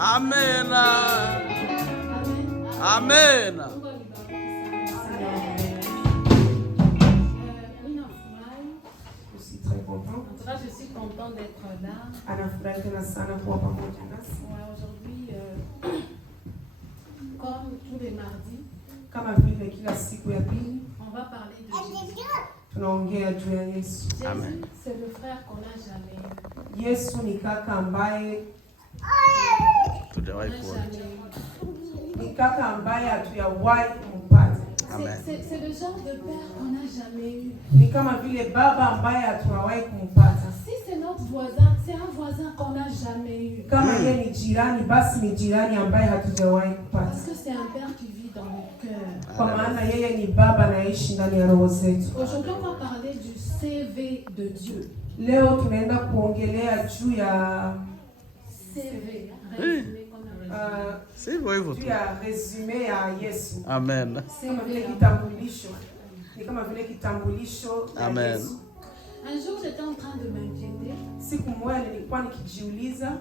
Amen. Amen. Je suis très content. En tout cas, je suis content d'être là. Aujourd'hui, comme tous les mardis, on va parler de Jésus. Amen. C'est le frère qu'on n'a jamais eu. Yesu ni kaka ambaye hatujawahi kumpata. C'est le genre de père qu'on n'a jamais eu. Ni kama vile baba ambaye hatujawahi kumpata. Si c'est notre voisin, c'est un voisin qu'on n'a jamais eu. Kama yeye ni jirani, basi ni jirani ambaye hatujawahi kupata. Parce que c'est un père qui vit dans nos cœurs. Kwa maana yeye ni baba anaishi ndani ya roho zetu. Aujourd'hui, on va parler du CV de Dieu. Leo tunaenda kuongelea juu ya CV. Sivyo hivyo tu. Juu ya resume ya Yesu. Amen. Kama vile kitambulisho. Ni kama vile kitambulisho ya Amen. Yesu. Un jour, j'étais en train de m'inquiéter. Siku moja nilikuwa nikijiuliza,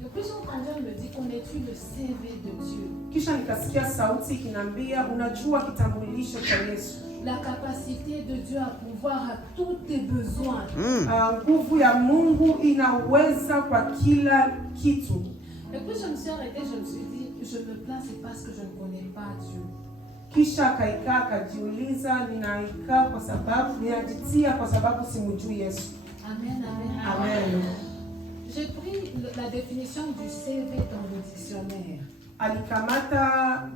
Et puis j'entendais, on me dit, connais-tu le CV de Dieu? kisha nikasikia sauti ikinambia, unajua kitambulisho cha Yesu. La capacité de Dieu à pouvoir à tous tes besoins. Nguvu ya Mungu inaweza kwa kila kitu. Et puis je me suis arrêtée, je me suis dit, je me place parce que je ne connais pas Dieu. Kisha akaikaa akajiuliza, ninaikaa kwa sababu ninajitia kwa sababu simjui Yesu. Amen, amen. Amen. J'ai pris la définition du CV dans le dictionnaire. Alikamata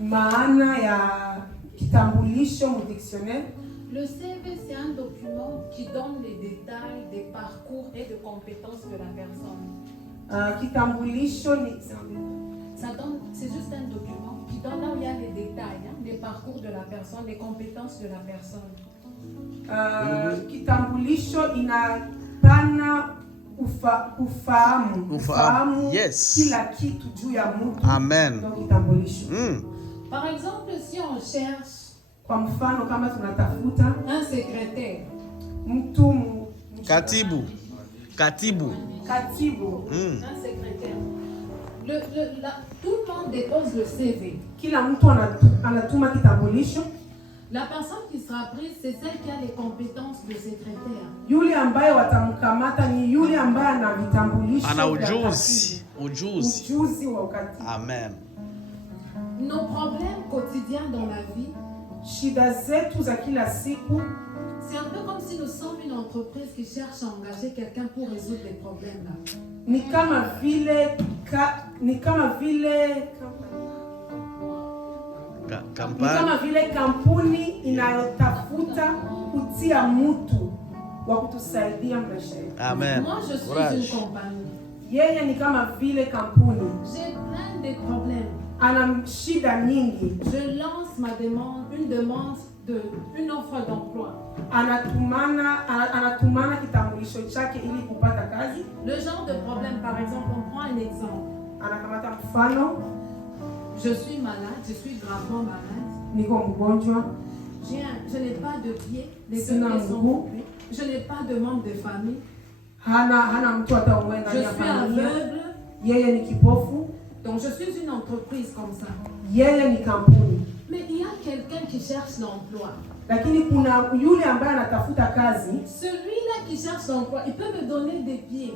maana ya kitambulisho mu dictionnaire. Le CV, c'est un document qui donne les détails des parcours et de compétences de la personne. Kitambulisho ni C'est juste un document qui donne là où il y a les détails, les parcours de la personne, les compétences de la personne. Kitambulisho inapana ufahamu Yes. kila kitu juu ya mtu. Amen. Kitambulisho. Par exemple, si on cherche Kwa mfano kama tunatafuta un secrétaire, mtu Katibu. un secrétaire, tout le monde dépose le CV. Kila mtu anatuma kitambulisho. La personne qui sera prise, c'est celle qui a les compétences de secrétaire. Yule ambaye watamkamata ni yule ambaye ana vitambulisho. Ana ujuzi wa ukatibu. Amen. Nos problèmes quotidiens dans la vie, shida zetu za kila siku, c'est un peu comme si nous sommes une entreprise qui cherche à engager quelqu'un pour résoudre les problèmes là. Ni kama vile kampuni inayotafuta kutia mtu wa kutusaidia maisha yetu. Amen. Moi je suis une compagnie. Yeye ni kama vile kampuni. J'ai plein de problèmes. Ana shida nyingi. Je lance une offre d'emploi. Anatumana kitambulisho chake ili kupata kazi. Le genre de problème, par exemple, on prend un exemple. Anakamata mfano. Je suis malade, je suis gravement malade. Niko mgonjwa. Je n'ai pas de pied, les deux pieds sont coupés. Je n'ai pas de membre de famille. Hana mtu hata uwe ndani ya familia. Je suis aveugle. Yeye ni kipofu. Donc je suis une entreprise comme ça. Yeye ni kampuni. Mais il y a quelqu'un qui cherche l'emploi. Lakini kuna yule ambaye anatafuta kazi. Celui-là qui cherche l'emploi, il peut me donner des pieds.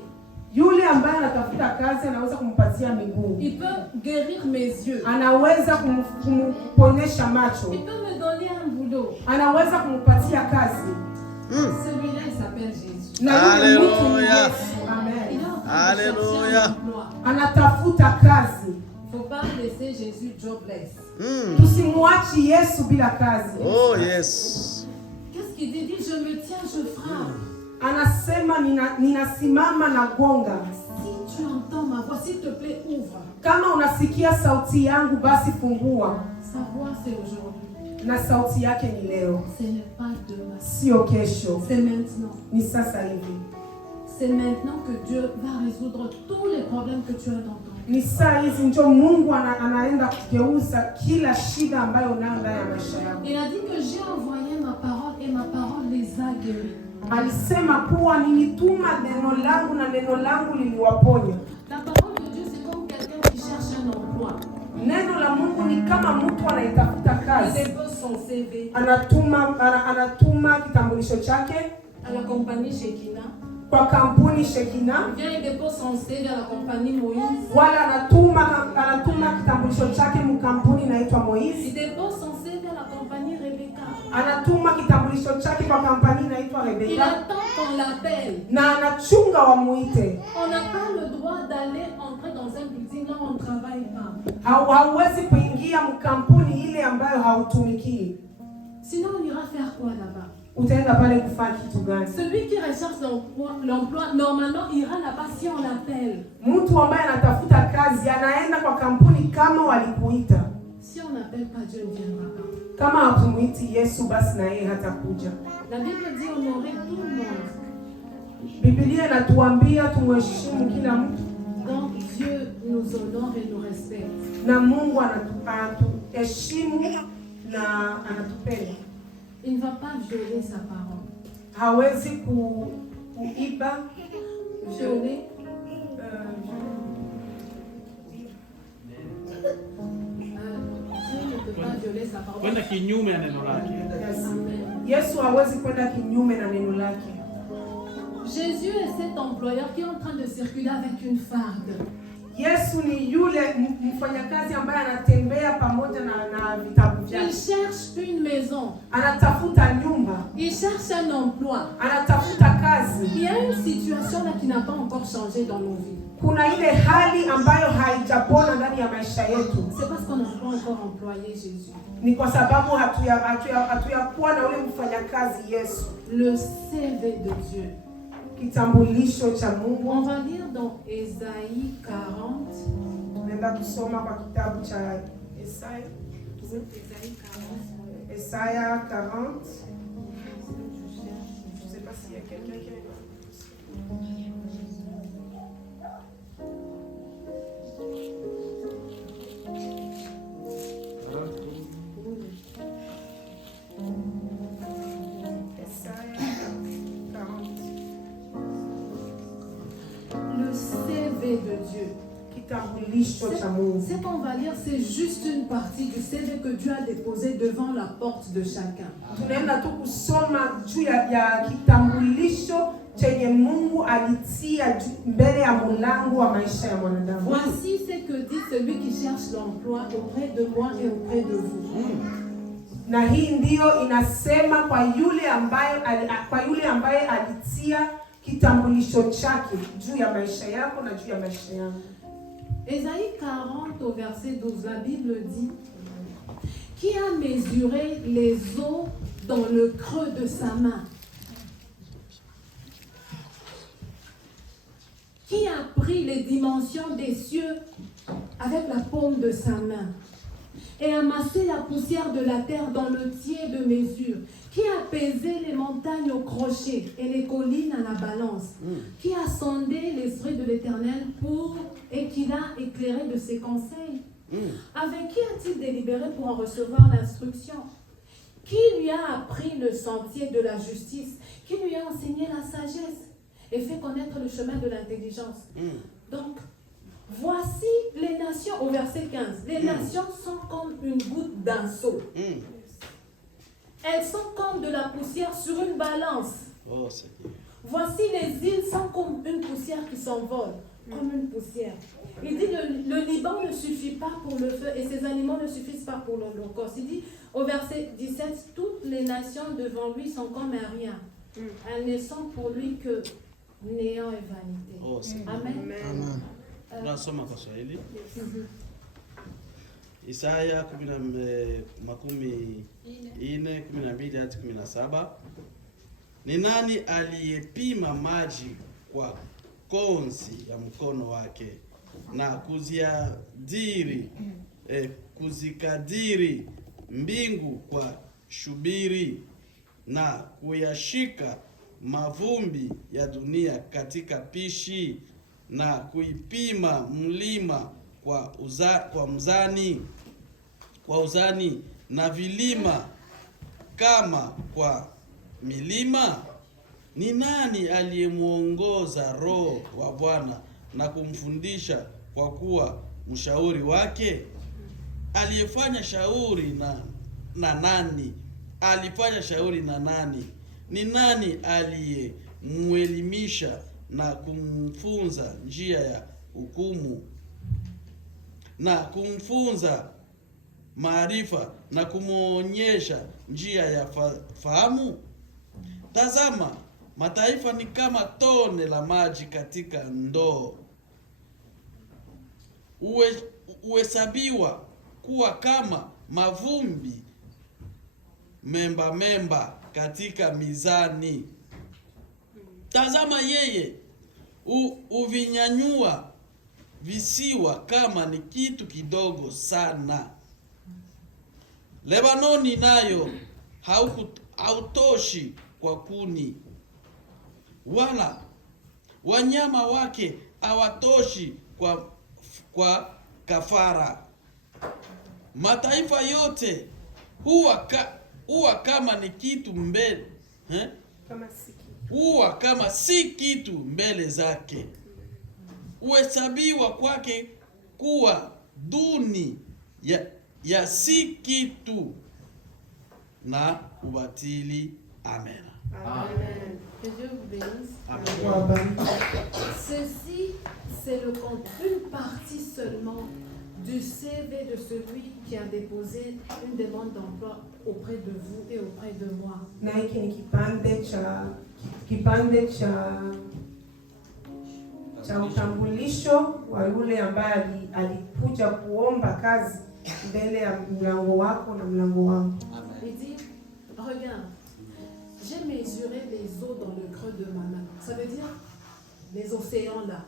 Yule ambaye anatafuta kazi anaweza kumpatia miguu. Il peut guérir mes yeux. Anaweza kumponyesha macho. Il peut me donner un boulot. Anaweza kumpatia kazi. Celui-là il s'appelle Jésus. Alléluia. Amen. Alléluia. Anatafuta kazi. Faut pas laisser Jésus jobless. Tusimwachi Yesu bila kazi. Oh yes. Qu'est-ce qu'il dit? Je me tiens, je frappe. Anasema ninasimama na gonga. Si tu entends ma voix, s'il te plaît, ouvre. Kama unasikia sauti yangu basi fungua. Sa voix c'est aujourd'hui. Na sauti yake ni leo. Ce n'est pas demain. Sio kesho. C'est maintenant. Ni sasa hivi. C'est maintenant que Dieu va résoudre tous les problèmes que tu as dans ton vie. Ni saa hizi ndio Mungu anaenda kugeuza kila shida ambayo unayo ndani ya maisha yako. Il a dit que j'ai envoyé ma parole et ma parole les a guéris. Alisema kuwa nilituma neno langu na neno langu liliwaponya. La parole de Dieu c'est comme Neno la Mungu ni kama mtu anayetafuta Il kazi. dépose son CV Anatuma kitambulisho chake à la compagnie Shekina. kwa kampuni Shekina, Il vient et dépose son CV à la compagnie Moïse. wala anatuma kitambulisho chake mkampuni inaitwa Il Moïse. dépose son CV à la compagnie Rebecca. Anatuma kitambulisho chake kwa kampuni inaitwa Il Rebecca attend qu'on l'appelle. na anachunga wamuite. On n'a pas le droit d'aller entrer dans un building là où on ne travaille pas. Hauwezi kuingia mkampuni ile ambayo hautumikii. Sinon, on ira faire quoi là-bas? Utaenda pale kufanya kitu gani? Celui qui recherche l'emploi, normalement, ira là-bas si on l'appelle. Mtu ambaye anatafuta kazi anaenda kwa kampuni kama walikuita. Si on n'appelle pas, Dieu ne viendra pas. Kama hatumuiti Yesu, basi na yeye hatakuja. La Bible dit honorer tout le monde. Biblia inatuambia tumheshimu kila mtu. Donc Dieu nous honore et nous respecte. Na Mungu anatuheshimu na anatupenda. Il ne va pas violer sa parole. Hawezi kuiba, Violer. Dieu ne peut pas violer sa parole. Kwenda kinyume na neno lake. Yesu hawezi kwenda kinyume na neno lake. Jésus est cet employeur qui est en train de circuler avec une farde. Yesu ni yule mfanyakazi ambaye anatembea pamoja na vitabu Il vyake. cherche une maison. Anatafuta nyumba, Il cherche un emploi. anatafuta kazi. Il y a une situation là qui n'a pas encore changé dans nos vies. Kuna ile hali ambayo haijapona ndani ya maisha yetu. C'est parce qu'on n'a pas encore employé Jésus. Ni kwa sababu hatuyakuwa na ule mfanyakazi Yesu. Le CV de Dieu. Kitambulisho cha Mungu. On va lire dans Ésaïe 40. Tunaenda kusoma kwa kitabu cha Isaya. Ésaïe 40. Isaya 40. Je sais pas s'il y a quelqu'un qui est Le CV de Dieu. Ce qu'on va lire, c'est juste une partie du CV que Dieu a déposé devant la porte de chacun. Tunaenda tu kusoma juu ya kitambulisho chenye Mungu alitia mbele ya mlango wa maisha ya mwanadamu. Voici ce que dit celui qui cherche l'emploi auprès de moi et auprès de vous. Na hii ndio inasema kwa yule ambaye alitia kitambulisho chake juu ya maisha yako na juu ya maisha yangu. Ésaïe 40 au verset 12, la Bible dit: Qui a mesuré les eaux dans le creux de sa main? Qui a pris les dimensions des cieux avec la paume de sa main et amassé la poussière de la terre dans le tiers de mesure? Qui a pesé les montagnes au crochet et les collines à la balance? Qui a sondé l'esprit de l'Éternel et qui l'a éclairé de ses conseils? Avec qui a-t-il délibéré pour en recevoir l'instruction? Qui lui a appris le sentier de la justice? Qui lui a enseigné la sagesse et fait connaître le chemin de l'intelligence? Donc, voici les nations, au verset 15, les nations sont comme une goutte d'un seau. Elles sont comme de la poussière sur une balance. Oh, voici les îles sont comme une poussière qui s'envole, comme une poussière. Il dit le Liban ne suffit pas pour le feu et ses animaux ne suffisent pas pour l'holocauste. Il dit au verset 17, toutes les nations devant lui sont comme un rien. Elles ne sont pour lui que néant et vanité. Oh, Amen. Amen. Tunasoma kwa Kiswahili. Isaya 40:12-17. Ni nani aliyepima maji kwa konzi ya mkono wake na kuzikadiri mbingu kwa shubiri na kuyashika mavumbi ya dunia katika pishi na kuipima mlima kwa uzani na vilima kama kwa milima? Ni nani aliyemuongoza Roho wa Bwana na kumfundisha kwa kuwa mshauri wake? aliyefanya shauri na nani? Alifanya shauri na nani? Ni nani aliyemwelimisha na kumfunza njia ya hukumu, na kumfunza maarifa, na kumwonyesha njia ya fahamu? Tazama, mataifa ni kama tone la maji katika ndoo, uhesabiwa kuwa kama mavumbi memba katika mizani. Tazama, yeye uvinyanyua visiwa kama ni kitu kidogo sana. Lebanoni nayo hautoshi kwa kuni, wala wanyama wake hawatoshi kwa kafara. Mataifa yote huwa kama ni kitu mbele huwa kama si kitu mbele zake, uhesabiwa kwake kuwa duni ya si kitu, na ubatili. Amen. Amen. Que Dieu vous bénisse. Amen. Ceci, c'est une partie seulement du CV de celui qui a déposé une demande d'emploi auprès de vous et auprès de moi. Na hiki ni kipande cha utambulisho wa yule ambaye alikuja kuomba kazi mbele ya mlango wako na mlango wangu. Il dit, regarde, j'ai mesuré les eaux dans le creux de ma main. Ça veut dire les océans là,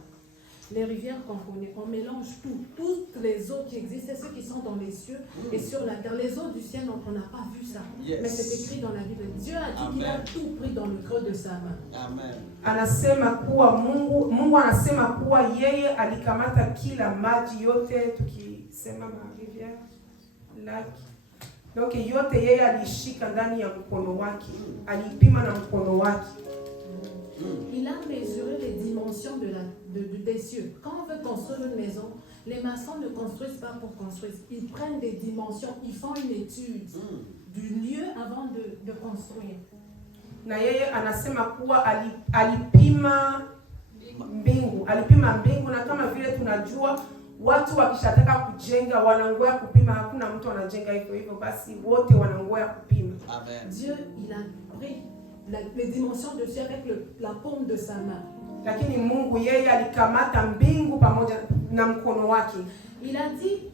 les rivières qu'on connaît, on mélange toutes les eaux qui existent, ceux qui sont dans les cieux et sur la terre. Les eaux du ciel, on n'a pas vu ça. Yes. Mais c'est écrit dans la Bible. Dieu a dit qu'il a tout pris dans le creux de sa main. Amen. Anasema kuwa Mungu anasema kuwa yeye alikamata kila maji yote, tukisema rivière, laki. Donc yote yeye alishika ndani ya mkono wake, alipima na mkono wake. Il a mesuré les dimensions des cieux. Quand on veut construire une maison, les maçons ne construisent pas pour construire. Ils prennent des dimensions, ils font une étude du lieu avant de construire. Na yeye anasema kuwa alipima mbingu, na kama vile tunajua watu wakishataka kujenga wanangoya kupima. Hakuna mtu anajenga hivyo, basi wote wanangoya kupima. Amen. Dieu, il a pris les dimensions de Dieu avec la paume de sa main. Lakini Mungu yeye alikamata mbingu pamoja na mkono wake. Il a dit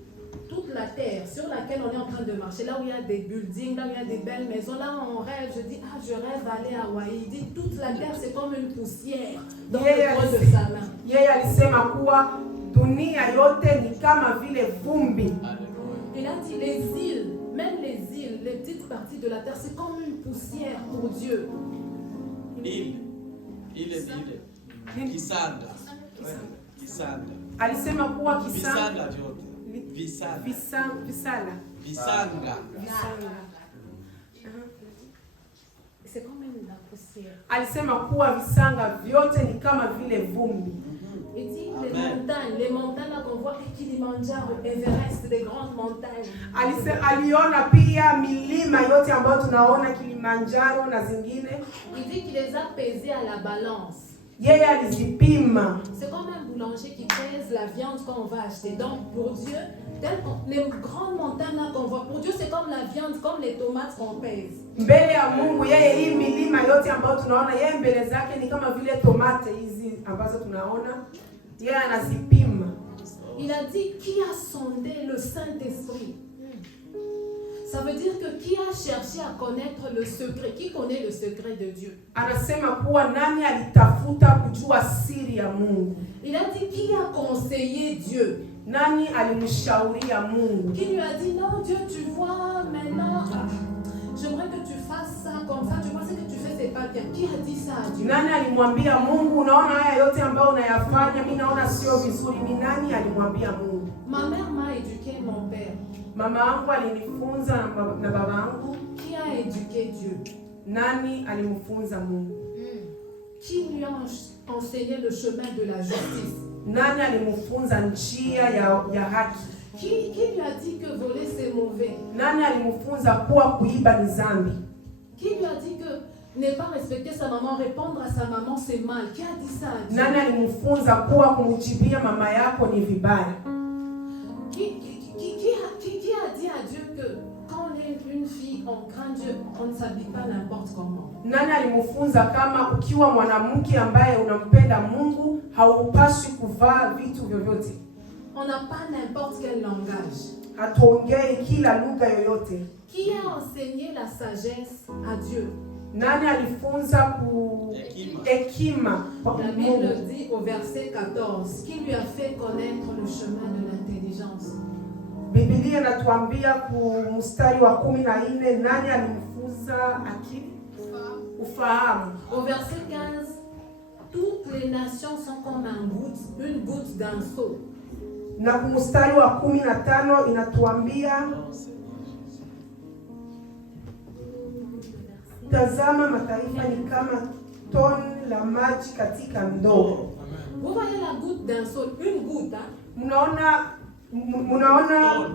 toute la terre sur laquelle on est en train de marcher, là où il y a des buildings, là où il y a des belles maisons, là où on rêve, je dis je rêve d'aller à Hawaï. Il dit toute la terre c'est comme une poussière dans le creux de sa main. Yeye alisema kuwa dunia yote ni kama vile vumbi. Il a dit les îles, même les îles, les petites parties de la terre, c'est comme une poussière pour Dieu. Kisanda. Alisema kuwa kisanda vyote. Visanga. C'est comme la poussière. Alisema kuwa visanga vyote ni kama vile vumbi. Il dit les montagnes là qu'on voit, Kilimanjaro, Everest, des grandes montagnes. Aliona pia milima yote ambayo tunaona, Kilimanjaro na zingine. Il dit qu'il les a pesés à la balance. Yeye alizipima. C'est comme un boulanger qui pèse la viande qu'on va acheter. Donc pour Dieu, les grandes montagnes là qu'on voit, pour Dieu c'est comme la viande, comme les tomates qu'on pèse. Mbele ya Mungu yeye hii milima yote ambayo tunaona, yeye mbele zake ni kama vile tomate hizi ambazo tunaona. Yeye anazipima. Il a dit qui a sondé le Saint-Esprit. Ça veut dire que qui a cherché à connaître le secret, qui connaît le secret de Dieu. Anasema kuwa nani alitafuta kujua siri ya Mungu. Il a dit qui a conseillé Dieu. Nani alimshauria Mungu. Qui lui a dit non Dieu, tu vois maintenant j'aimerais que tu fasses ça comme ça, tu vois ce que tu fais c'est pas bien. Qui a dit ça à Dieu? Nani alimwambia Mungu unaona haya yote ambayo unayafanya mimi naona sio vizuri? Ni nani alimwambia Mungu? Ma mère m'a éduqué mon père. Mama yangu alinifunza na baba yangu. Qui a éduqué Dieu? Nani alimfunza Mungu? Qui lui a enseigné le chemin de la justice? Nani alimfunza njia ya haki? Qui lui a dit que voler c'est mauvais? Nani alimfunza kuwa kuiba ni dhambi? Qui lui a dit que ne pas respecter sa maman, répondre à sa maman c'est mal? Qui a dit ça à Dieu? Nani alimfunza kuwa kumjibia mama yako ni vibaya? Qui a dit à Dieu que quand on est une fille, on craint Dieu, on ne s'habille pas n'importe comment? Nani alimfunza kama ukiwa mwanamke ambaye unampenda Mungu haupaswi kuvaa vitu vyovyote? On n'a pas n'importe quel langage. Hatuongei kila lugha yoyote. Qui a enseigné la sagesse à Dieu? Nani alifunza hekima? La Bible dit au verset 14, qui lui a fait connaître le chemin de l'intelligence? Biblia inatuambia mstari wa 14, nani alimfunza akili? Ufahamu. Au verset 15, toutes les nations sont comme une goutte d'un seau. Na mstari wa 15 inatuambia tazama mataifa ni kama tone la maji katika ndoo. Vous voyez la goutte d'un seau, une goutte, hein? Munaona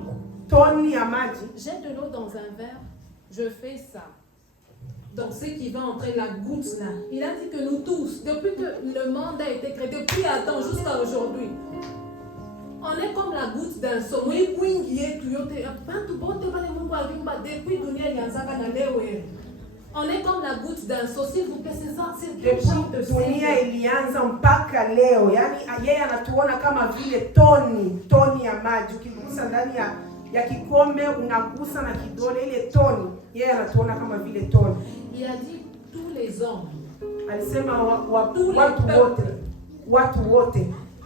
tone ya maji. J'ai de l'eau dans un verre, je fais ça. Donc ce qui va entrer la goutte là. Il a dit que nous tous, depuis que le monde a été créé, depuis Adam jusqu'à aujourd'hui, on est comme la goutte d'un seau. On est comme la goutte d'un seau. S'il vous plaît, c'est ça. Dunia ilianza mpaka leo. Yaani yeye anatuona kama vile toni ya maji. Ukigusa ndani ya kikombe unagusa na kidole ile toni. Yeye anatuona kama vile toni. Il a dit tous les hommes. Alisema watu wote.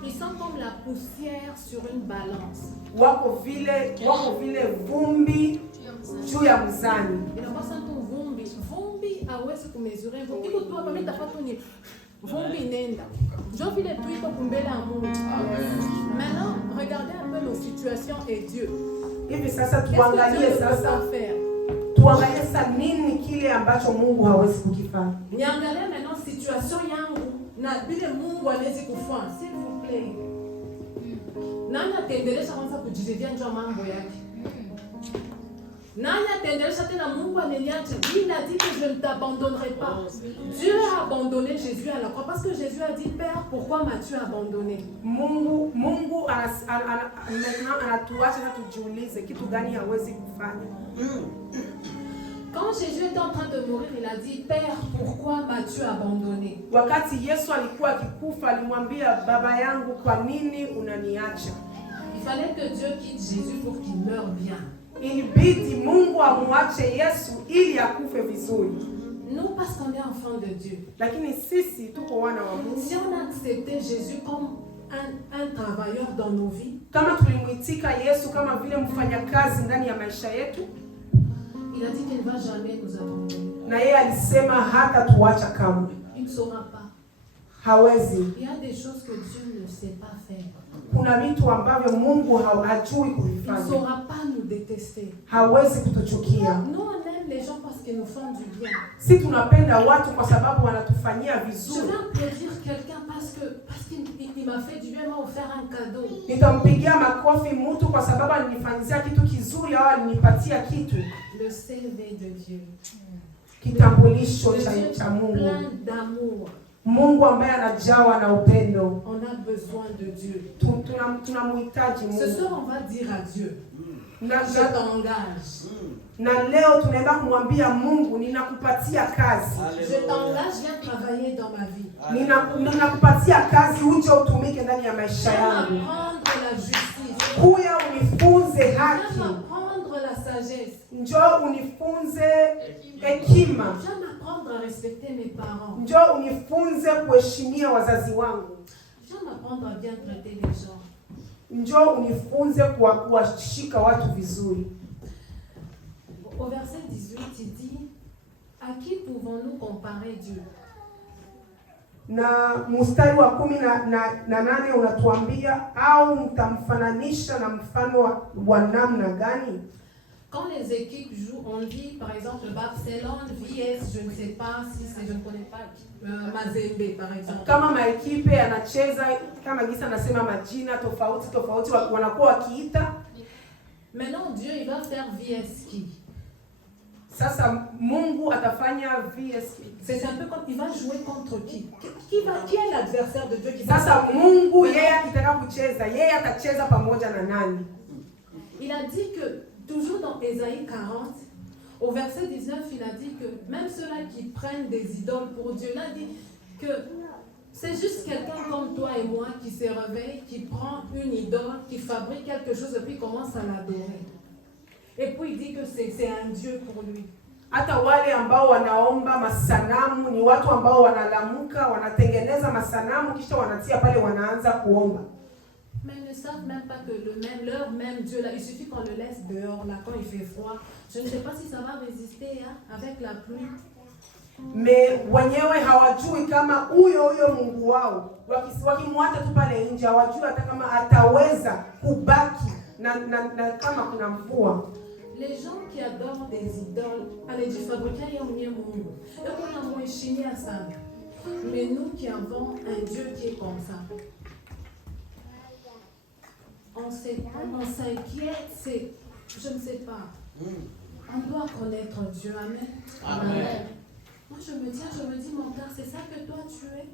Ils sont comme la poussière sur une balance. Wako vile vumbi juu ya mzani. Inakosa tu vumbi hawezi kumesurer vumbi. Iko tu hapa mimi tafuta ni vumbi nenda. Ndio vile tu iko kumbele ya Mungu. Maintenant, regardez un peu nos situations et Dieu. Hivi sasa tuangalie sasa nini kile ambacho Mungu hawezi kukifanya. Niangalie maintenant situation yangu na vile Mungu anaweza kufanya. S'il vous plaît. Nani atendelesha kwanza kujijivia njoo mambo yake? Nani atendelesha tena Mungu aneniacha? Il a dit que je ne t'abandonnerai pas. Dieu a abandonné Jésus à la croix parce que Jésus a dit Père, pourquoi m'as-tu abandonné? Mungu anatuacha na tujiulize kitu gani hawezi kufanya. Quand Jésus était en train de mourir, il a dit Père, pourquoi m'as-tu abandonné? Wakati Yesu alikuwa akikufa alimwambia baba yangu kwa nini unaniacha? Il fallait que Dieu quitte Jésus pour qu'il meure bien. Ilibidi Mungu amwache Yesu ili akufe vizuri. Nous parce qu'on est enfants de Dieu. Lakini sisi tuko wana wa Mungu. Si on a accepté Jésus comme un travailleur dans nos vies, kama tulimuitika Yesu kama vile mfanyakazi ndani ya maisha yetu, il a dit qu'il ne va jamais nous abandonner. Na yeye alisema hata tuacha kamwe. Il ne saura pas. Hawezi. Il y a des choses que Dieu ne sait pas faire. Kuna vitu ambavyo Mungu hajui kuvifanya. Il ne saura pas nous détester. Hawezi kutuchukia. Nous on aime les gens parce qu'ils nous font du bien. Si tunapenda watu kwa sababu wanatufanyia vizuri. Je vais applaudir quelqu'un parce qu'il m'a fait du bien, il m'a offert un cadeau. Nitampigia makofi mtu kwa sababu alinifanyia kitu kizuri au alinipatia kitu. Le CV de Dieu. Kitambulisho cha Mungu. Plein d'amour. Mungu ambaye anajawa na upendo. On a besoin de Dieu. Tunamhitaji Mungu. Ce soir on va dire à Dieu. Je t'engage. Na leo tunaenda kumwambia Mungu ninakupatia kazi. Je t'engage, viens travailler dans ma vie. Ninakupatia kazi uje utumike ndani ya maisha yangu. Viens m'apprendre la justice. Kuya unifunze haki. Viens m'apprendre la sagesse. Njoo unifunze hekima. Viens m'apprendre à respecter mes parents. Njoo unifunze kuheshimia wazazi wangu. Viens m'apprendre à bien traiter les gens. Njoo unifunze kuwashika watu vizuri. Au verset 18, il dit, à qui pouvons-nous comparer Dieu? Na mstari wa 18 unatuambia au mtamfananisha na mfano wa namna gani? Quand les équipes jouent, on dit par exemple Barcelone, VS, je ne sais pas si c'est, je ne connais pas, Mazembe par exemple. Kama maekipe yanacheza kama gisa nasema majina tofauti wanakuwa wakiita Maintenant, Dieu, il va faire VS qui? Sasa Mungu atafanya VS. C'est un peu comme il va jouer contre qui? Qui est l'adversaire de Dieu qui va? Sasa Mungu yeye akitaka kucheza, yeye atacheza pamoja na nani? Il a dit que, toujours dans Ésaïe 40, au verset 19, il a dit que même ceux-là qui prennent des idoles pour Dieu, il a dit que c'est juste quelqu'un comme toi et moi qui se réveille, qui prend une idole, qui fabrique quelque chose et puis commence à l'adorer. Et puis il dit que c'est un Dieu pour lui. Hata wale ambao wanaomba masanamu ni watu ambao wanalamuka, wanatengeneza masanamu kisha wanatia pale wanaanza kuomba. Mais ils ne savent même pas que leur même Dieu là, il suffit qu'on le laisse dehors là quand il fait froid. Je ne sais pas si ça va résister avec la pluie. Me wenyewe hawajui kama huyo Mungu wao wakimwacha tu pale nje, hawajui hata kama ataweza kubaki na kama kuna mvua. Les gens qui adorent des idoles, allez du fabriquer ya Mungu. Et on a moins chini à ça. Mais nous qui avons un Dieu qui est comme ça, on s'inquiète, c'est, je ne sais pas. On doit connaître Dieu, amen. Amen. Moi je me tiens, je me dis, mon père, c'est ça que toi tu es?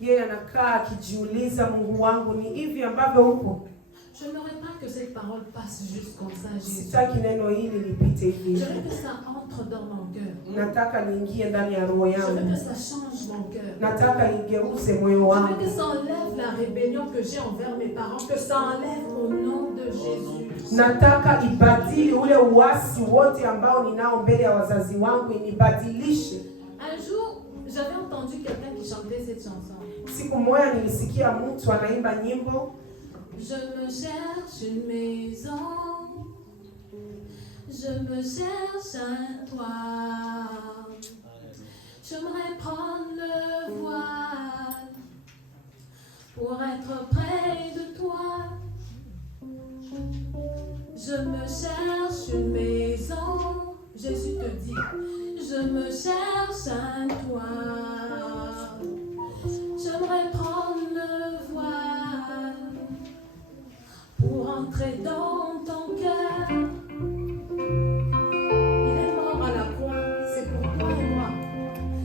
Yeye anakaa akijiuliza, Mungu wangu ni hivi ambavyo uko? Je n'aimerais pas que cette parole passe juste comme ça, Jésus. Sitaki neno hili lipite hivi. Je veux que ça entre dans mon cœur. Nataka liingie ndani ya roho Je veux yangu. que ça change mon cœur. Nataka ligeuze moyo Je wangu. veux que ça enlève la rébellion que j'ai envers mes parents, que ça enlève au nom de Jésus. Nataka ibadili ule uasi wote ambao ninao mbele ya wazazi wangu, inibadilishe. Un jour, j'avais entendu quelqu'un qui chantait cette chanson. Siku moja nilisikia mtu anaimba nyimbo. Je me cherche une maison, je me cherche un toit. J'aimerais prendre le voile pour être près de toi. Je me cherche une maison, Jésus te dit, je me cherche un toit. J'aimerais prendre le voile pour entrer dans ton cœur. Il est mort à la croix, c'est pour toi et moi.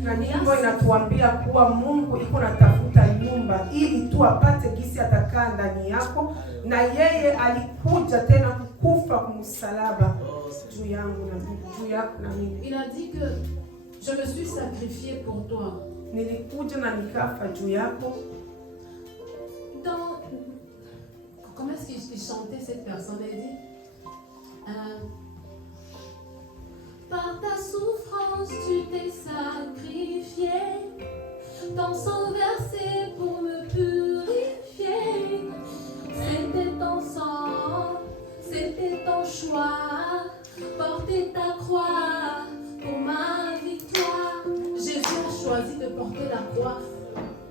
Na nyimbo inatuambia kuwa Mungu iko natafuta nyumba ili tu apate gisi atakaa ndani yako, na yeye alikuja tena kukufa kumsalaba juu yangu na juu yako na mimi. Il a dit que je me suis sacrifié pour toi. Nilikuja na nikafa juu yako. Comment est-ce qu'il chantait cette personne? Elle dit par ta souffrance tu t'es sacrifié, ton sang versé pour me purifier. C'était ton sang, c'était ton choix, porter ta croix pour ma victoire. Jésus a choisi de porter la croix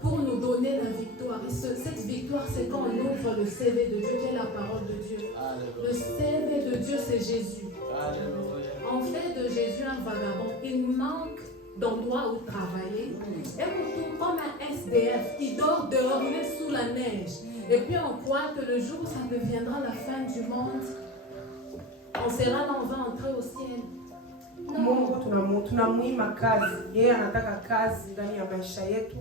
pour nous donner la victoire. Et cette victoire, c'est quand on ouvre le CV de Dieu, qui est la parole de Dieu. Alléluia. Le CV de Dieu, c'est Jésus. Alléluia. On fait de Jésus un vagabond. Il manque d'endroit où travailler. Et on trouve comme un SDF. Il dort dehors, il est sous la neige. Et puis on croit que le jour où ça deviendra la fin du monde, on sera là, on va entrer au ciel. Mungu tunamuima kazi. Yeye anataka kazi ndani ya maisha yetu.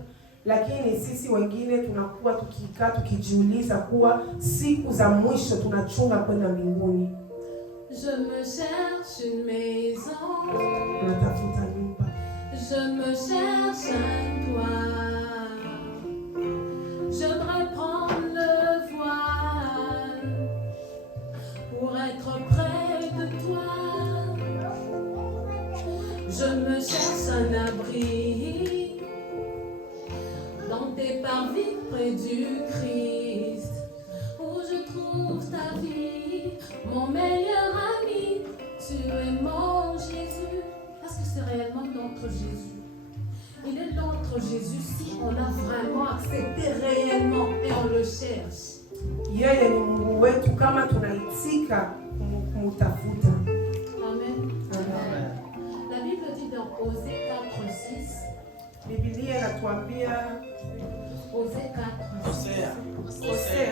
Lakini sisi wengine tunakuwa tukikaa tukijiuliza kuwa siku za mwisho tunachunga kwenda mbinguni. Je me cherche une maison. Tunatafuta nyumba. Je me cherche un toit. J'aimerais prendre le voile pour être près de toi. Je me cherche un abri dans tes parvis près du Christ, où je trouve ta vie, mon meilleur ami. Tu es mon Jésus. Est-ce que c'est réellement notre Jésus? Il est notre Jésus si on a vraiment accepté réellement et on le cherche. Yeye ni Mungu wetu kama tunaitika kumtafuta. Amen. Amen. La Bible dit dans Osée 4:6. Biblia inatuambia Osée 4:6.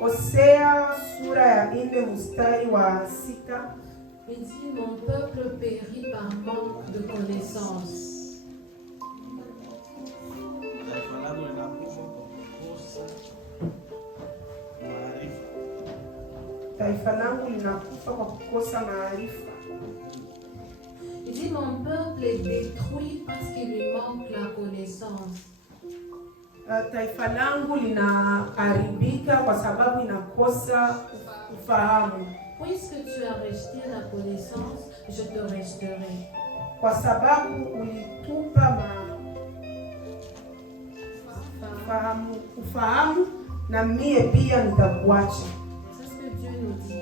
Hosea sura ya 4 mstari wa 6. Il dit, mon peuple périt par manque de connaissance. Taifa langu linakufa kwa kukosa maarifa. Il dit, mon peuple est détruit parce qu'il lui manque la connaissance. Taifa langu linaharibika kwa sababu inakosa ufahamu. Puisque tu as rejeté la connaissance, je te rejeterai. Kwa sababu ulitupa ufahamu na mie pia nitakuacha. C'est ce que Dieu nous dit.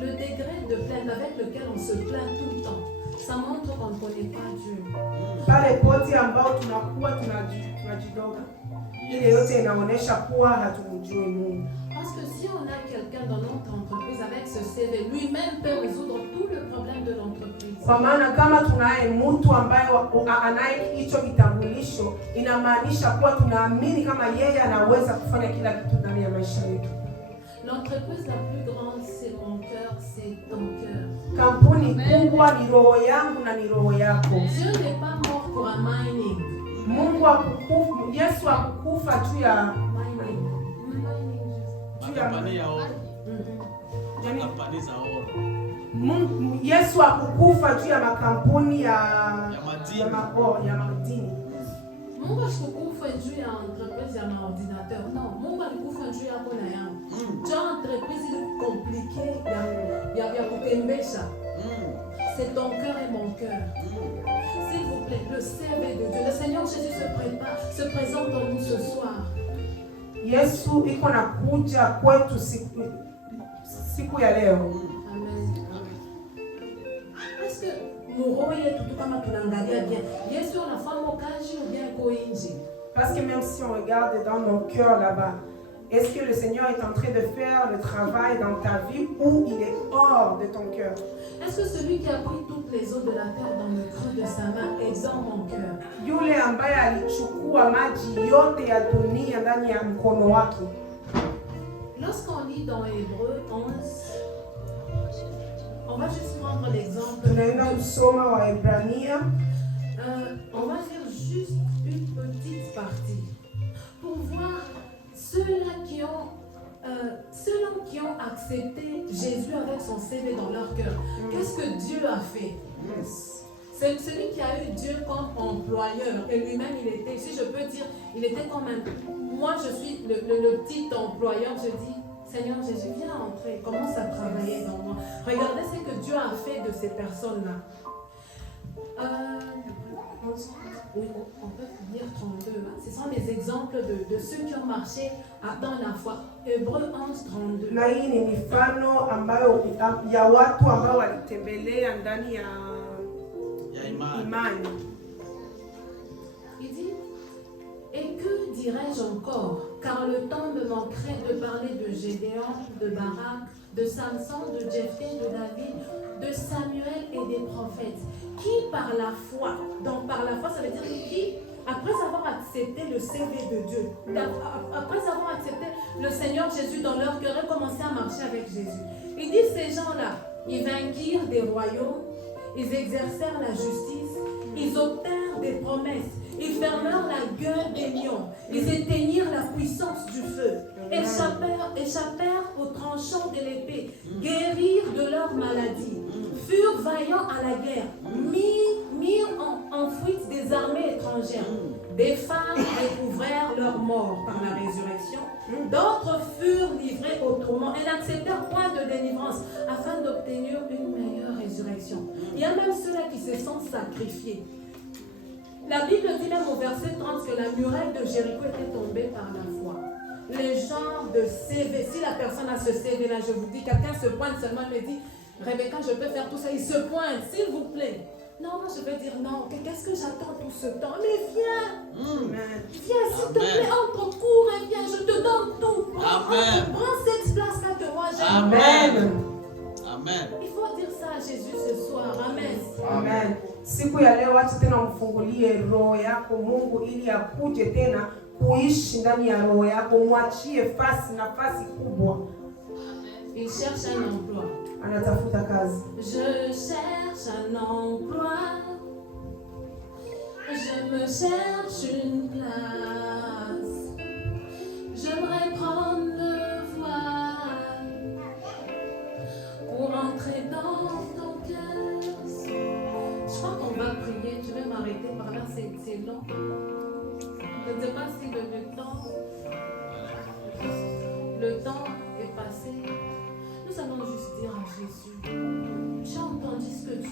Le degré de plainte avec lequel on se plaint tout le temps, ça montre qu'on ne connaît pas Dieu. Pale pote ambao tunakuwa tunajidoga, ile yote inaonyesha kuwa hatumjui Mungu. Parce que si on a quelqu'un dans notre entreprise avec ce CV, lui-même peut résoudre tout le problème de l'entreprise. Kwa maana kama tunaye mtu ambaye anaye hicho kitambulisho, inamaanisha kuwa tunaamini kama yeye anaweza kufanya kila kitu ndani ya maisha yetu. L'entreprise la plus grande, c'est mon cœur, c'est ton cœur. Kampuni kubwa ni roho yangu na ni roho yako. Dieu n'est pas mort pour un mining. Mungu akukufa, Yesu akukufa juu ya Yesu akukufa juu ya makampuni ya madini. Mungu asikukufa juu ya entreprise ya maordinateur. Non, Mungu alikufa juu ya kona yangu. Juu entreprise ile compliquée ya kutembesha. C'est ton cœur et mon cœur. S'il vous plaît, le CV de Dieu. Le Seigneur Jésus se présente en nous ce soir. Yesu iko na kuja kwetu siku ya leo. Amen. Est-ce que muro yetu kama tunaangalia bien, Yesu anafanya kazi ou bien ko nje? Parce que même si on regarde dans nos cœurs là-bas, est-ce que le Seigneur est en train de faire le travail dans ta vie ou il est hors de ton cœur? Est-ce que celui qui a pris toutes les eaux de la terre dans le creux de sa main est dans mon cœur? Yule ambaye alichukua maji yote ya dunia ndani ya mkono wake. Lorsqu'on lit dans Hébreux 11, on va juste prendre l'exemple. Tunaenda kusoma wa Hebrania. On va faire juste une petite partie pour voir ceux-là qui ont accepté Jésus avec son CV dans leur cœur. Qu'est-ce que Dieu a fait? C'est celui qui a eu Dieu comme employeur. Et lui-même, il était, si je peux dire, il était comme un... Moi, je suis le petit employeur. Je dis, Seigneur Jésus, viens entrer. Commence à travailler dans moi. Regardez ce que Dieu a fait de ces personnes-là. Oui, on peut dire 32. Hein? Ce sont les exemples de ceux qui ont marché dans la foi. Hébreux 11, 32. Na hii ni mifano ambayo ya watu ambao walitembelea ndani ya imani. Il dit, et que dirais-je encore? Car le temps me manquerait de parler de Gédéon, de Barak, de Samson, de Jephthé, de David, de Samuel et des prophètes, qui par la foi, donc par la foi ça veut dire qui, après avoir accepté le CV de Dieu, après avoir accepté le Seigneur Jésus dans leur cœur, ont commencé à marcher avec Jésus. Il dit ces gens-là, ils vainquirent des royaumes, ils exercèrent la justice, ils obtinrent des promesses, ils fermèrent la gueule des lions, ils éteignirent la puissance du feu, échappèrent aux tranchants de l'épée, guérirent de leur maladie, furent vaillants à la guerre, mirent en fuite des armées étrangères. Des femmes découvrèrent leur mort par la résurrection, d'autres furent livrés au tourment et n'acceptèrent point de délivrance afin d'obtenir une meilleure résurrection. Il y a même ceux-là qui se sont sacrifiés. La Bible dit même au verset 30 que la muraille de Jéricho était tombée par la foi. Les genres de CV, si la personne a ce CV-là, je vous dis, quelqu'un se pointe seulement et me dit, Rebecca, je peux faire tout ça, il se pointe, s'il vous plaît. Non, moi je veux dire non, qu'est-ce que j'attends tout ce temps? Mais viens, viens s'il te plaît, entre cours et viens, je te donne tout. Prends cette place-là que moi j'ai. Amen. Amen. Il faut dire ça à Jésus ce soir. Amen. Amen. Siku ya leo acha tena umfungulie roho yako Mungu ili akuje tena kuishi ndani ya roho yako, mwachie nafasi kubwa. Il cherche un emploi. Anatafuta kazi. Je cherche un emploi. Je me cherche une place. J'aimerais prendre le voile pour entrer dans ton cœur. Je crois qu'on va prier. Je vais m'arrêter par là, c'est long. Je ne sais pas si le temps est passé. Nous allons juste dire à Jésus, j'ai entendu ce que tu es.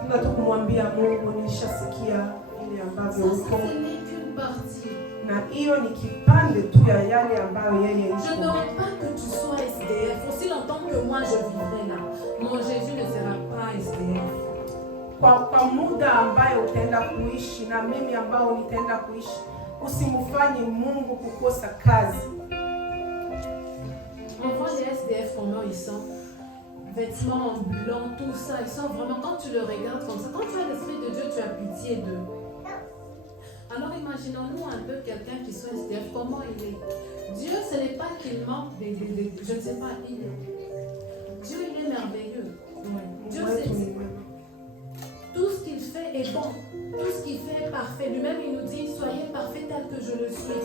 Tunataka kumwambia Mungu, nilishasikia ile ambavyo uko. Ça n'est qu'une partie. Na hiyo ni kipande tu ya yale ambayo yeye yuko. Je ne veux pas que tu sois SDF. Aussi longtemps que moi je vivrai là, mon Jésus ne sera pas SDF. Kwa muda ambayo utaenda kuishi na mimi ambao nitaenda kuishi, usimfanye Mungu kukosa kazi. On voit les SDF comment ils sont, vêtements en blanc, tout ça, ils sont vraiment, quand tu le regardes comme ça, quand tu as l'Esprit de Dieu, tu as pitié d'eux. Alors imaginons-nous un peu quelqu'un qui soit SDF, comment il est. Dieu, ce n'est pas qu'il manque je ne sais pas, Dieu, il est merveilleux. Oui. Dieu, c'est tout ce qu'il fait est bon, tout ce qu'il fait est parfait. Lui-même, il nous dit, soyez parfaits tel que je le suis.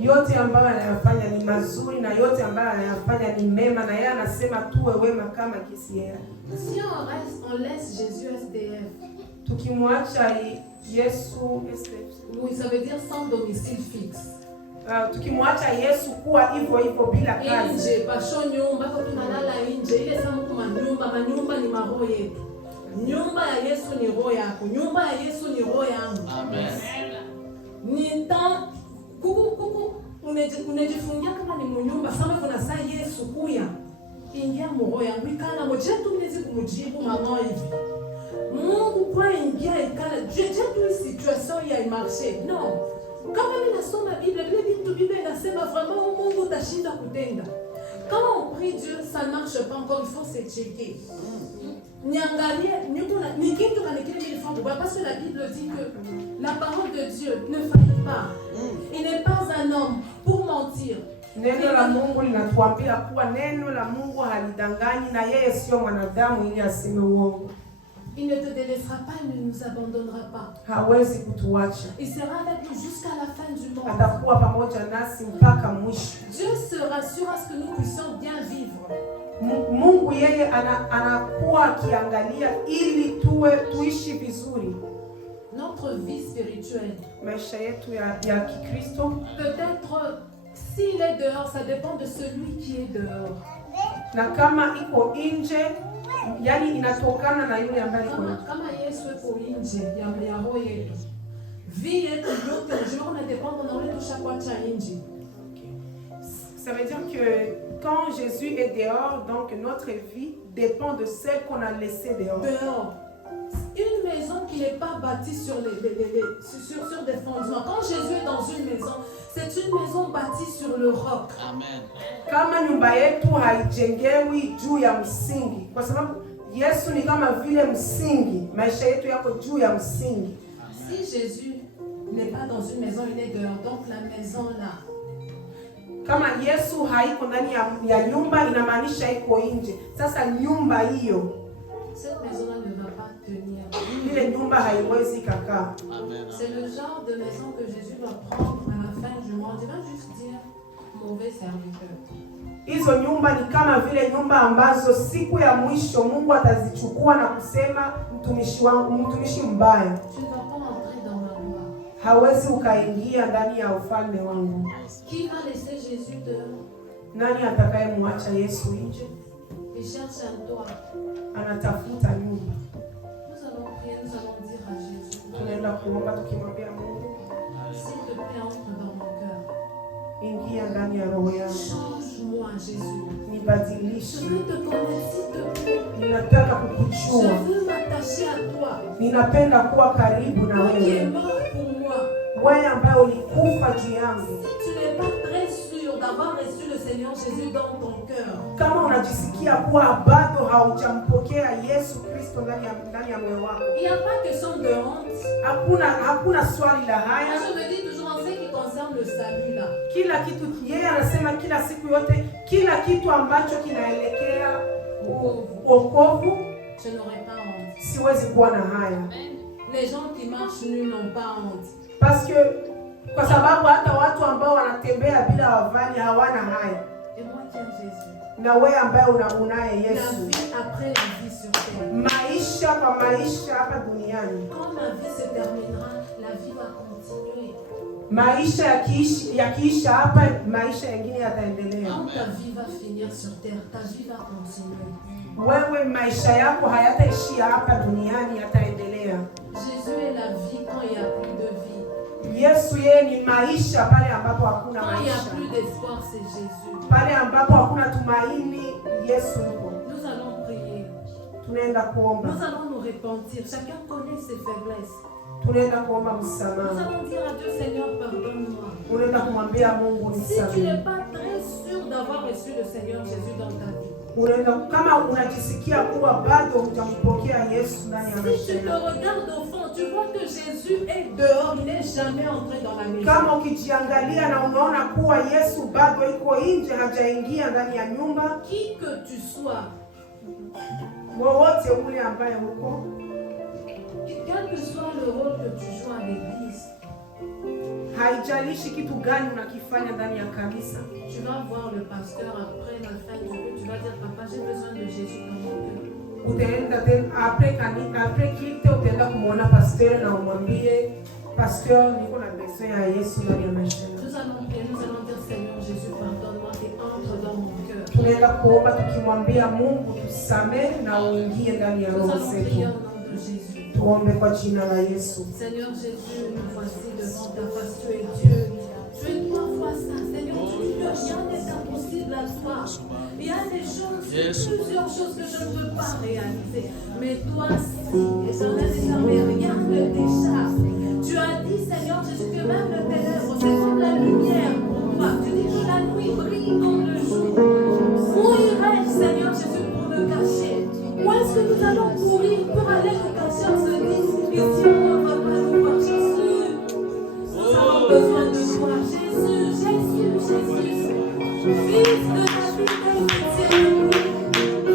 Yote ambayo anayafanya ni mazuri na yote ambayo anayafanya ni mema, na yeye anasema tuwe wema kama kisi yeye. Si on laisse Jésus SDF, tukimwacha Yesu SDF, oui, ça veut dire sans domicile fixe. Tukimwacha Yesu kuwa hivyo bila kazi. Nje pasho nyumba kwa tunalala nje, ile samu kwa manyumba ni maroho yetu. Nyumba ya Yesu ni roho yako, nyumba ya Yesu ni roho yangu. Amen. Nita kuku unajifungia kama ni mnyumba sama kuna saa Yesu kuya. Ingia roho yangu ikana moja tu mnezi kumjibu mama hivi. Mungu kwa ingia ikana je tu situation ya marché. Non. Kama mimi nasoma Biblia, Biblia inasema vraiment Mungu tashinda kutenda. Quand on prie Dieu, ça ne marche pas encore, il faut se checker. Parce que la Bible dit que la parole de Dieu ne faillit pas. Il n'est pas un homme pour mentir. Neno la Mungu linatuambia kuwa neno la Mungu halidanganyi na yeye sio mwanadamu ili aseme uongo. Il ne te délaissera pas, il ne nous abandonnera pas. Hawezi kutuacha. Il sera avec nous jusqu'à la fin du monde. Atakuwa pamoja nasi mpaka mwisho. Dieu se rassure à ce que nous puissions bien vivre. Mungu yeye anakuwa akiangalia ili tuishi vizuri. Notre vie spirituelle. Maisha yetu ya Kikristo. Peut-être s'il est dehors, ça dépend de celui qui est dehors. Na kama iko nje, yani inatokana na yule ambaye iko nje. Kama Yesu iko nje ya roho yetu. Vie yetu yote njoo na dépend na ule tushakuwa cha nje. Ça veut dire que quand Jésus est dehors, donc notre vie dépend de celle qu'on a laissée dehors. Dehors. Une maison qui n'est pas bâtie sur des fondements. Quand Jésus est dans une maison, c'est une maison bâtie sur le roc. Amen. Kama nyumba yetu haijengewi juu ya msingi, kwa sababu Yesu ni kama vile msingi, maisha yetu yako juu ya msingi. Si Jésus n'est pas dans une maison, il est dehors. Donc la maison là. Kama Yesu haiko ndani ya nyumba, inamaanisha iko nje. Sasa nyumba hiyo, cette maison-là ne va pas tenir. Ile nyumba haiwezi kukaa. C'est le genre de maison que Jésus va prendre à la fin du monde. Il va juste dire mauvais serviteur. Hizo nyumba ni kama vile nyumba ambazo siku ya mwisho Mungu atazichukua na kusema mtumishi wangu, mtumishi mbaya. Tu ne vas pas entrer dans ma gloire. Hawezi ukaingia ndani ya ufalme wangu. Qui va laisser Jésus dehors? Nani atakayemwacha Yesu nje? Il cherche un toit. Anatafuta nyumba. Nous allons prier, nous allons dire à Jésus. Tunaenda kuomba tukimwambia Mungu, s'il te plaît, entre dans mon cœur. Ingia ndani ya roho yangu. Change-moi, Jésus. Nibadilishe. Je veux te connaître, s'il te plaît. Ninataka Je kukujua. veux m'attacher à toi. Ninapenda kuwa karibu na Toi qui es wewe. mort pour moi. Wewe ambaye ulikufa juu yangu. Tu n'es pas très sûr d'avoir reçu le Seigneur Jésus dans ton cœur. Kama unajisikia kuwa bado haujampokea Yesu Kristo ndani ya moyo wako. Il n'y a pas question de honte. Hakuna swali la haya. Je me dis toujours en ce qui concerne kila kitu. Yeye anasema kila siku yote, kila kitu ambacho kinaelekea wokovu, je n'aurai pas honte. Siwezi kuwa na haya. Les gens qui marchent nus n'ont pas honte. Parce que kwa sababu hata watu ambao wanatembea bila wavali hawana haya. Et moi qui aime Jésus. Na wewe ambaye unaye La Yesu. vie après la vie sur terre. Maisha kwa maisha hapa duniani. Quand ma vie se terminera, la vie va continuer. Maisha yakiisha hapa, maisha mengine yataendelea. Quand ta vie va finir sur terre, ta vie va continuer. Wewe maisha yako hayataishia hapa duniani, yataendelea. Jésus est la vie quand il n'y a plus de vie. Yesu yeye ni maisha pale ambapo hakuna Quand il n'y a maisha. plus d'espoir, c'est Jésus. Pale ambapo hakuna tumaini, Yesu yuko. Nous allons prier. Tunaenda kuomba. Nous allons nous repentir. Chacun connaît ses faiblesses. Tunaenda kuomba Nous msamaha. allons dire à Dieu, Seigneur, pardonne-moi. Unaenda kumwambia Mungu Si tu nisamehe. n'es pas très sûr d'avoir reçu le Seigneur Jésus dans ta vie, Unaenda kama unajisikia kuwa bado hujampokea Yesu ndani ya si maisha tu te yako. regardes au fond, tu vois que Jésus est dehors, il n'est jamais entré dans la maison. Kama ukijiangalia na unaona kuwa Yesu bado yuko nje, hajaingia ndani ya nyumba, Qui que tu sois, wowote ule ambaye uko, quel que soit le rôle que tu joues à l'église, haijalishi kitu gani unakifanya ndani ya kanisa, tu vas voir le pasteur après la fin du culte, tu vas dire, papa, j'ai besoin de Jésus dans mon cœur. utaenda tena après kilite, utaenda kumwona pasteur na umwambie pasteur, niko na besoin ya Yesu ndani ya maisha yangu. Nous allons prier, nous allons dire, Seigneur Jésus, pardonne-moi et entre dans mon cœur. Tunaenda kuomba tukimwambia Mungu tusamehe na uingie ndani ya Nous roho allons prier au zetu. nom de Jésus. Tuombe kwa jina la Yesu. Seigneur Jésus, nous voici devant ta face, tu es Dieu. Tu es trois fois ça. Seigneur, tu dis que rien n'est impossible à toi. Il y a des choses, plusieurs choses que je ne peux pas réaliser. Mais toi, si, éternel, rien ne t'échappe. Tu as dit, Seigneur Jésus, que même le ténèbre, c'est comme la lumière pour toi. Tu dis que la nuit brille comme le jour. Où irais-je, Seigneur Jésus, pour me cacher? Où est-ce que nous allons courir pour aller nous cacher? On se dit, ici on ne va pas nous voir. Jésus, nous avons besoin de toi. Jésus, Jésus, Jésus, Fils de David, aie pitié de nous.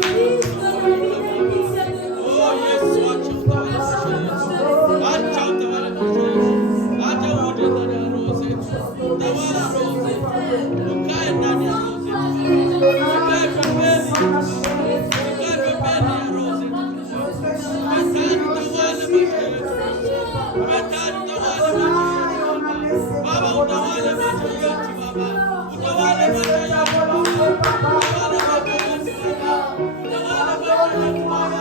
Fils de David, aie pitié de nous. Oh, Yesu, acha utawale maisha yetu. Acha utawale maisha yetu. Acha uje ndani ya roho zetu. Tawala roho zetu. Ukae ndani ya roho zetu. Usikae pembeni. Usikae pembeni ya roho zetu. Umetani utawale maisha yetu. Umetani utawale maisha yetu. Baba, utawale maisha yetu, Baba. Utawale maisha yetu, Baba. Utawale maisha yetu, Baba. Utawale maisha yetu, Baba.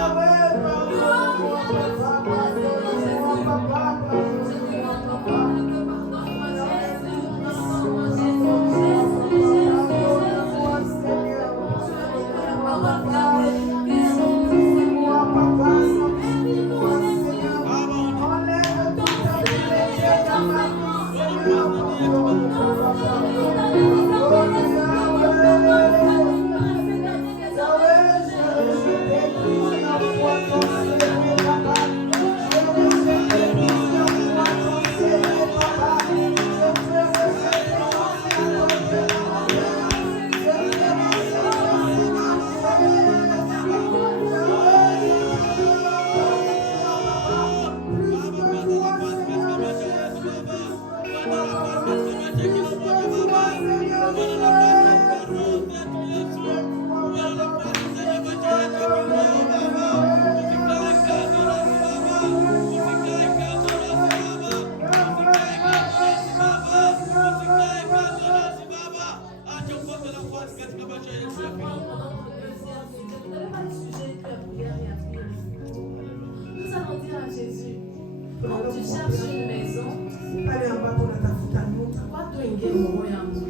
Nous allons dire à Jésus, quand tu cherches une maison, Pale ambapo unatafuta nyumba, watu ingie roho yangu.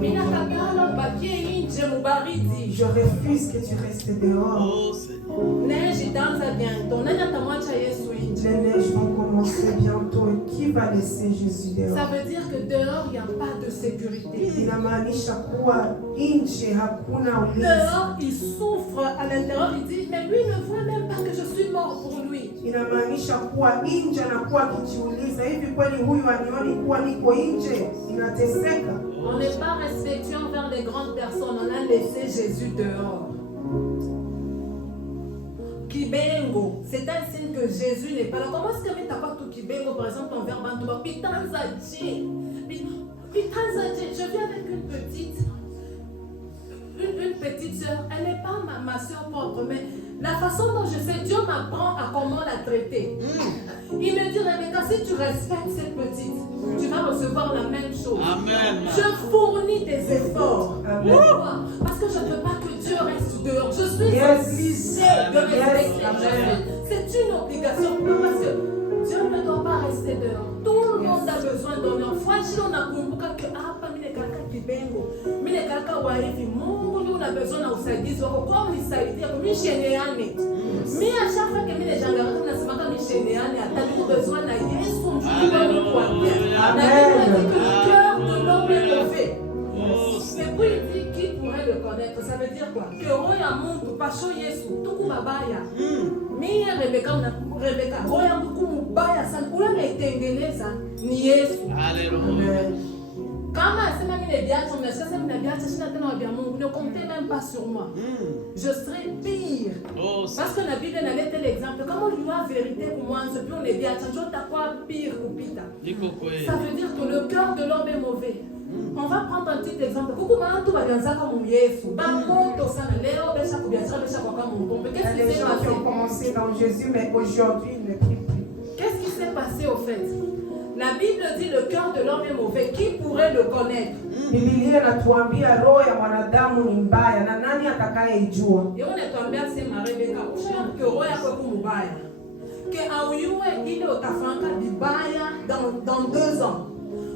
Minakataa ubakie nje mubaridi. je refuse que tu restes dehors. Oh, Seigneur. Neige itaanza bientôt. Nani atamwacha Yesu nje? Les neiges vont commencer bientôt et qui va laisser Jésus dehors? Ça veut dire que dehors, il n'y a pas de sécurité. Inamaanisha kuwa nje hakuna ulinzi. Dehors, il souffre à l'intérieur. Il dit, mais lui ne voit même pas que je suis mort pour lui. Inamaanisha kuwa nje anakuwa akijiuliza, hivi kweli huyu anioni kuwa niko nje? Inateseka. On n'est pas respectueux envers les grandes personnes. On a laissé Jésus dehors. Kibengo, c'est un signe que Jésus n'est pas là. Comment est-ce que tu n'as pas tout Kibengo, par exemple, ton verbe Bantuba? Pitanzadji. Pitanzadji. Je viens avec une petite soeur. Elle n'est pas ma soeur propre, mais la façon dont je fais, Dieu m'apprend à comment la traiter. Il me dit, Rebecca, si tu respectes cette petite, tu vas recevoir la même chose. Amen. Je fournis des efforts. Amen. Pourquoi? Parce que je ne veux pas que Dieu reste dehors. Je suis obligée de respecter. C'est une obligation. Pourquoi? Parce que Dieu ne doit pas rester dehors. Tout le monde a besoin d'honneur. Fragile, on a kumbuka que kibengo. Mine kaka wa hivi Mungu ndio una besoin na usaidizi wako. Kwa unisaidia misheneane. Mimi à chaque fois que mine jangara tunasema kama misheneane ataki besoin na Yesu mfungwa kwa Amen. Le cœur de l'homme est mauvais. Et puis il dit qui pourrait le connaître? Ça veut dire quoi? Que roya Mungu pasho Yesu tuku mabaya. Mimi Rebecca roya Mungu mubaya sana. Ula naitengeneza ni Yesu. Alléluia. Quand asema mimi nibiacha, mnasikia mimi nibiacha, sina tena wabia Mungu, ne comptez même pas sur moi. Je serai pire. Parce que la Bible n'avait l'exemple. Comment lui a vérité pour moi, ce plus on est bien, tu as quoi pire ou pita. Ça veut dire que le cœur de l'homme est mauvais. On va prendre un petit exemple. Coucou maman, tout va bien ça comme Yesu. Ba moto sana leo besha kubiacha besha kwa kama Mungu. Qu'est-ce qui s'est passé? Ils ont commencé dans Jésus, mais aujourd'hui ils ne prient plus. Qu'est-ce qui s'est passé au fait? La Bible dit le cœur de l'homme est mauvais. Qui pourrait le connaître? Biblia inatuambia roho ya mwanadamu ni mbaya na nani atakayejua? Yeye anatuambia sema Rebecca, ushaona que roho yako ni mbaya. Que auyue ile utafanya vibaya dans 2 ans.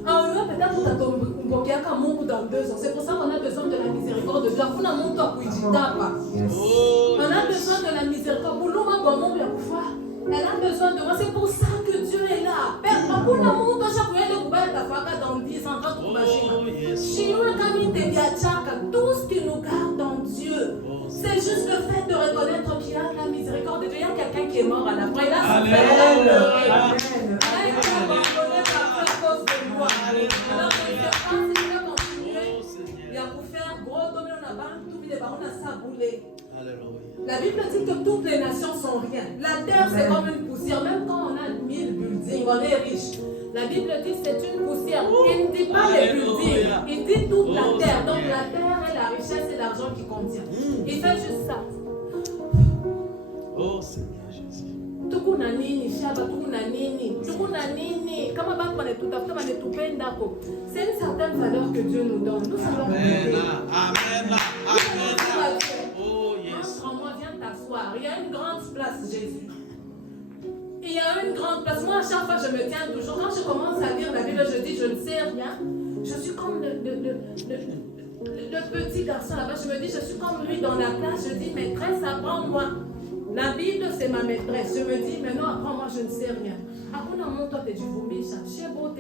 Auyue peut-être utatombokeaka Mungu dans 2 ans. C'est pour ça qu'on a besoin de la miséricorde de Dieu. Kuna Mungu akujitapa. On a besoin de la miséricorde. Buluma kwa Mungu ya kufa. Elle a besoin de moi. C'est pour ça que Dieu est là. Hakuna Mungu ashakuenda kubaya tafaka dans 10 ans quand tu vas chez nous. Tout ce qui nous garde en Dieu, c'est juste le fait de reconnaître qu'il y a de la miséricorde de Dieu. Il y a quelqu'un qui est mort à la croix. Il a souffert. Il a été abandonné par cause de moi. Alors que je pense qu'il va continuer. Il a pour faire gros comme on a tout les barons à sabouler. La Bible dit que toutes les nations sont rien. La terre c'est comme une poussière. Même quand on a 1000 buildings, on est riche. La Bible dit que c'est une poussière. Il ne dit pas les buildings, il dit toute la terre. Donc la terre est la richesse et l'argent qui contient. Il fait juste ça. Oh Seigneur Jésus. Tukuna nini shaba, tukuna nini. Kama bantu banetutafuta banetupenda ko. C'est une certaine valeur que Dieu nous donne. Nous savons. Amen. Amen. Oh yes. Entre-moi, viens t'asseoir. Il y a une grande place, Jésus. Il y a une grande place. Moi, à chaque fois, je me tiens toujours. Quand je commence à lire la Bible, je dis, je ne sais rien. Je suis comme le petit garçon là-bas. Je me dis, je suis comme lui dans la classe. Je dis, maîtresse, apprends-moi. La Bible, c'est ma maîtresse. Je me dis, maintenant, apprends-moi, je ne sais rien. Après, un moment, toi, tu es du vomi.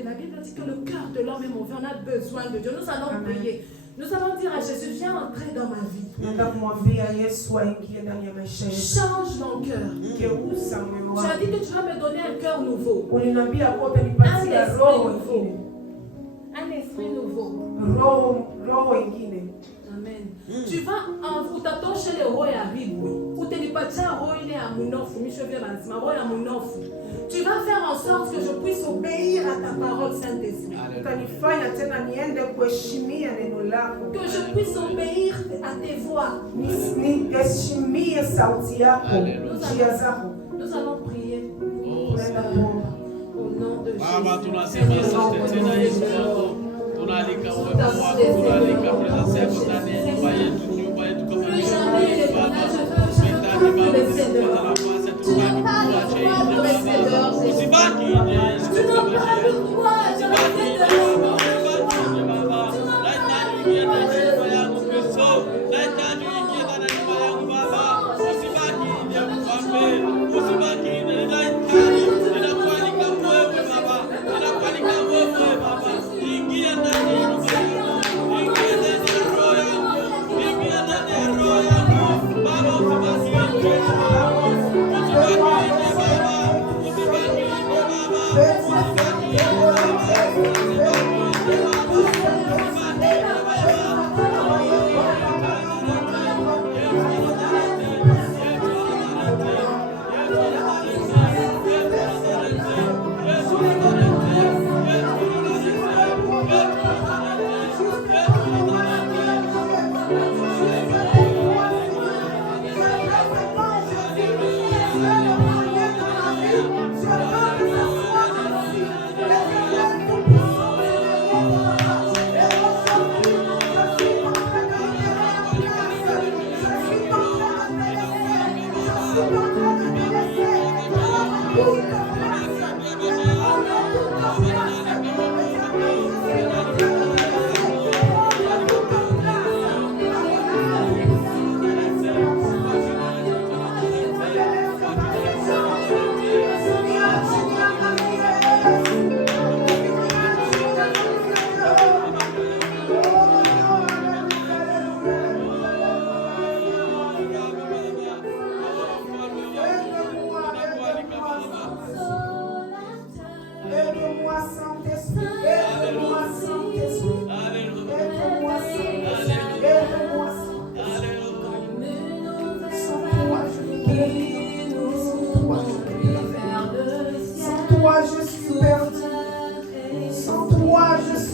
La Bible dit que le cœur de l'homme est mauvais. On a besoin de Dieu. Nous allons prier. Nous allons dire à Jésus, viens entrer dans ma vie. Change mon cœur. Tu as dit que tu vas me donner un cœur nouveau. Un esprit nouveau. Amen. Tu vas utatosha le roho ya bibu. Utanipatia roho ile ya munofu, mishove lazima roho ya munofu. Tu vas faire en sorte que je puisse obéir à ta parole, Saint-Esprit. Utanifanya tena niende kuheshimia neno lako. Que je puisse obéir à tes voix. Niheshimie sauti yako, njia zako. Nous allons prier. Au nom de Jésus. Baba tunasema asante tena Yesu wako. Tunalika uwepo wako, tunalika presence yako ndani ya nyumba yetu kama mhitaji Baba, tunapata nafasi tubaki Baba. Usibaki Yesu. Usibaki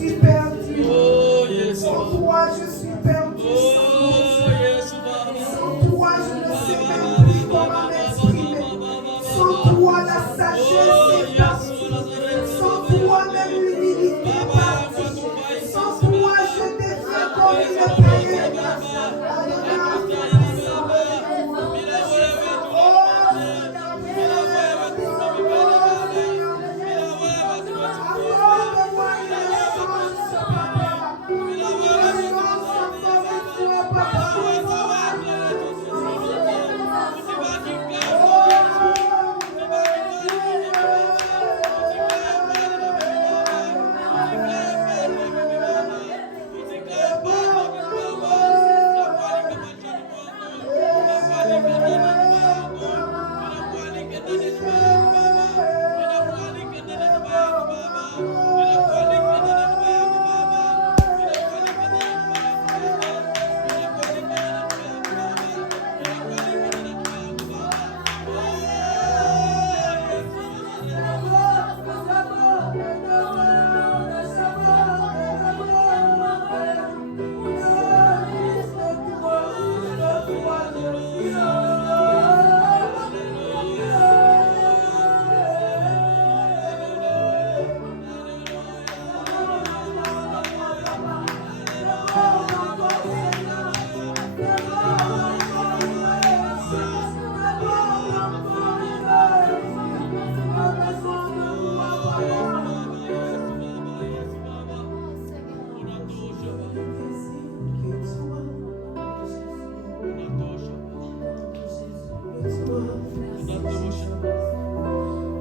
suis perdu. Oh, yes, Sans toi, je suis perdu. oh, yes, Sans toi, je ne sais même plus comment m'exprimer. Sans toi, la sagesse est partie. Sans toi, même l'humilité est partie. Sans toi, je deviens comme une païenne.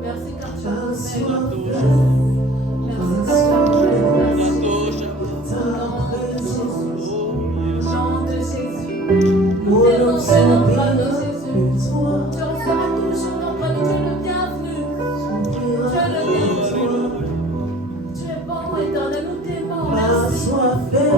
Merci car tu as nom de Jésus. Nous t'aimons, Seigneur, nom de Jésus. Tu resteras toujours notre Dieu, tu es le bienvenu. Tu es le bienvenu. Tu es bon, éternel, nous t'aimons. Merci.